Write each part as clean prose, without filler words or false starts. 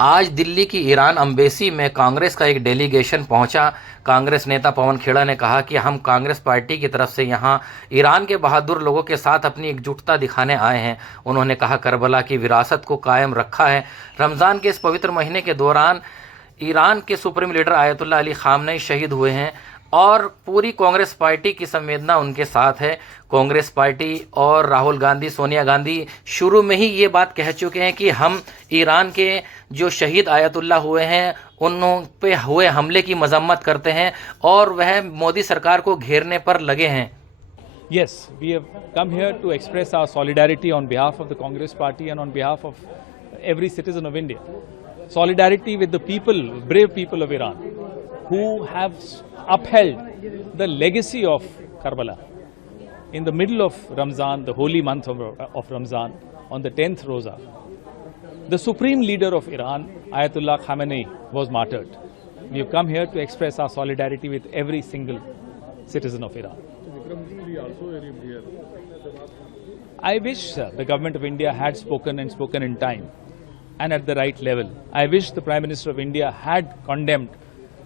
आज दिल्ली की Iran embassy में कांग्रेस का एक डेलीगेशन पहुंचा। कांग्रेस नेता पवन खेड़ा ने कहा कि हम कांग्रेस पार्टी की तरफ से यहां ईरान के बहादुर लोगों के साथ अपनी एकजुटता दिखाने आए हैं। उन्होंने कहा करबला की विरासत को कायम रखा है। रमज़ान के इस पवित्र महीने के दौरान ईरान के supreme leader Ayatollah Ali Khamenei शहीद हुए हैं और पूरी कांग्रेस पार्टी की संवेदना उनके साथ है। कांग्रेस पार्टी और राहुल गांधी, सोनिया गांधी शुरू में ही ये बात कह चुके हैं कि हम ईरान के जो शहीद आयतुल्लाह हुए हैं उन पे हुए हमले की मजम्मत करते हैं और वह मोदी सरकार को घेरने पर लगे हैं। Yes, we have come here to express our solidarity on behalf of the Congress Party and on behalf of every citizen of India. Solidarity with the people, brave people of Iran, who have upheld the legacy of Karbala. In the middle of Ramzan, the holy month of Ramzan, on the 10th Roza, the supreme leader of Iran, Ayatollah Khamenei, was martyred. We have come here to express our solidarity with every single citizen of Iran. I wish the government of India had spoken and spoken in time and at the right level. I wish the Prime Minister of India had condemned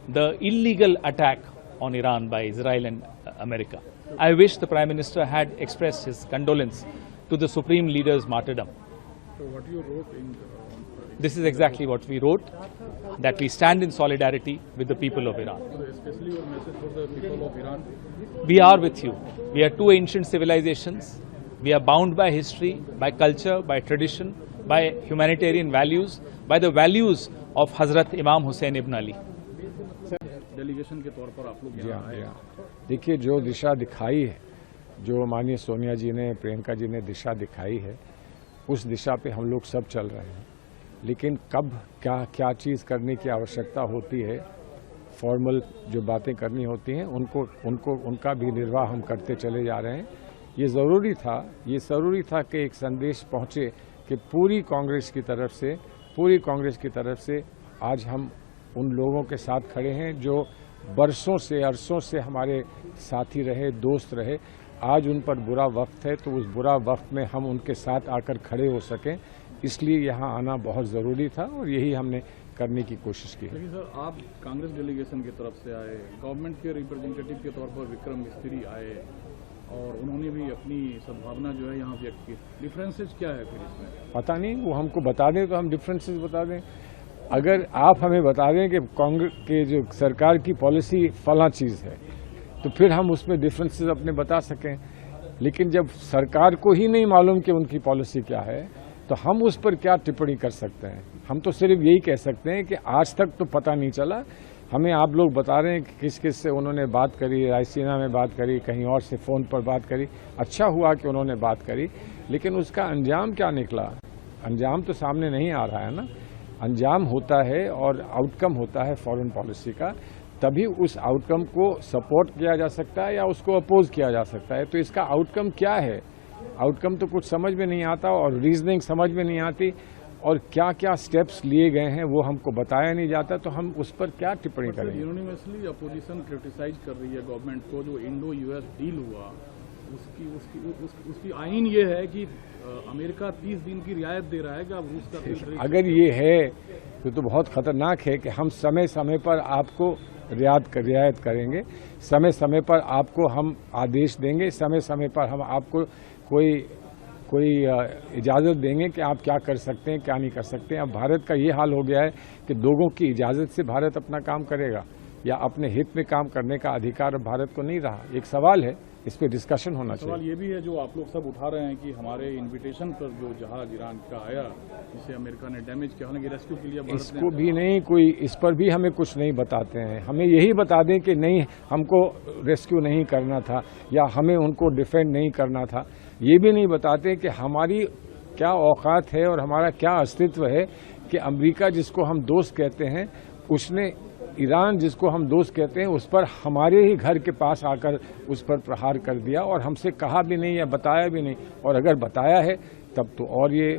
the illegal attack on Iran by Israel and America. I wish the Prime Minister had expressed his condolence to the Supreme Leader's martyrdom. So what you wrote in This is exactly what we wrote, that we stand in solidarity with the people of Iran. especially your message for the people of Iran? We are with you. We are two ancient civilizations. We are bound by history, by culture, by tradition, by humanitarian values, by the values of Hazrat Imam Hussain ibn Ali. Delegation के तौर पर आप लोग यहाँ आए। देखिए, जो दिशा दिखाई है, जो माननीय सोनिया जी ने, प्रियंका जी ने दिशा दिखाई है, उस दिशा पे हम लोग सब चल रहे हैं। लेकिन कब क्या चीज़ करने की आवश्यकता होती है, फॉर्मल जो बातें करनी होती हैं, उनका भी निर्वाह हम करते चले जा रहे हैं। ये ज़रूरी था कि एक संदेश पहुँचे कि पूरी कांग्रेस की तरफ से आज हम उन लोगों के साथ खड़े हैं जो अरसों से हमारे साथी रहे, दोस्त रहे। आज उन पर बुरा वक्त है, तो उस बुरा वक्त में हम उनके साथ आकर खड़े हो सकें, इसलिए यहाँ आना बहुत ज़रूरी था और यही हमने करने की कोशिश की है। लेकिन सर, आप कांग्रेस डेलीगेशन की तरफ से आए, गवर्नमेंट के रिप्रेजेंटेटिव के तौर पर विक्रम मिस्त्री आए और उन्होंने भी अपनी सद्भावना जो है यहाँ व्यक्त की। डिफरेंसेस क्या है फिर इसमें? पता नहीं, वो हमको बता दें तो हम डिफरेंसेस बता दें। अगर आप हमें बता दें कि कांग्रेस के जो सरकार की पॉलिसी फला चीज़ है, तो फिर हम उसमें डिफरेंसेस अपने बता सकें। लेकिन जब सरकार को ही नहीं मालूम कि उनकी पॉलिसी क्या है, तो हम उस पर क्या टिप्पणी कर सकते हैं? हम तो सिर्फ यही कह सकते हैं कि आज तक तो पता नहीं चला। हमें आप लोग बता रहे हैं कि किस किस से उन्होंने बात करी, रायसीना में बात करी, कहीं और से फ़ोन पर बात करी। अच्छा हुआ कि उन्होंने बात करी, लेकिन उसका अंजाम क्या निकला? अंजाम तो सामने नहीं आ रहा है ना। अंजाम होता है और आउटकम होता है फॉरेन पॉलिसी का, तभी उस आउटकम को सपोर्ट किया जा सकता है या उसको अपोज किया जा सकता है। तो इसका आउटकम क्या है? आउटकम तो कुछ समझ में नहीं आता और रीजनिंग समझ में नहीं आती, और क्या क्या स्टेप्स लिए गए हैं वो हमको बताया नहीं जाता, तो हम उस पर क्या टिप्पणी करेंगे? यूनिवर्सली अपोजिशन क्रिटिसाइज कर रही है गवर्नमेंट को। जो इंडो यूएस डील हुआ, उसकी आइन ये है कि अमेरिका 30 दिन की रियायत दे रहा है कि अब रूस का तेल। अगर ये है तो बहुत खतरनाक है कि हम समय समय पर आपको रियायत करेंगे, समय समय पर आपको हम आदेश देंगे, समय समय पर हम आपको कोई इजाज़त देंगे कि आप क्या कर सकते हैं, क्या नहीं कर सकते हैं। अब भारत का ये हाल हो गया है कि लोगों की इजाज़त से भारत अपना काम करेगा या अपने हित में काम करने का अधिकार अब भारत को नहीं रहा। एक सवाल है, इस पर डिस्कशन होना चाहिए। सवाल ये भी है जो आप लोग सब उठा रहे हैं कि हमारे इनविटेशन पर जो जहाज ईरान का आया, जिसे अमेरिका ने डैमेज किया, हालांकि रेस्क्यू के लिए इसको भी नहीं कोई, इस पर भी हमें कुछ नहीं बताते हैं। हमें यही बता दें कि नहीं, हमको रेस्क्यू नहीं करना था या हमें उनको डिफेंड नहीं करना था। ये भी नहीं बताते कि हमारी क्या औकात है और हमारा क्या अस्तित्व है कि अमेरिका जिसको हम दोस्त कहते हैं, उसने ईरान जिसको हम दोस्त कहते हैं, उस पर हमारे ही घर के पास आकर उस पर प्रहार कर दिया और हमसे कहा भी नहीं या बताया भी नहीं। और अगर बताया है तब तो और ये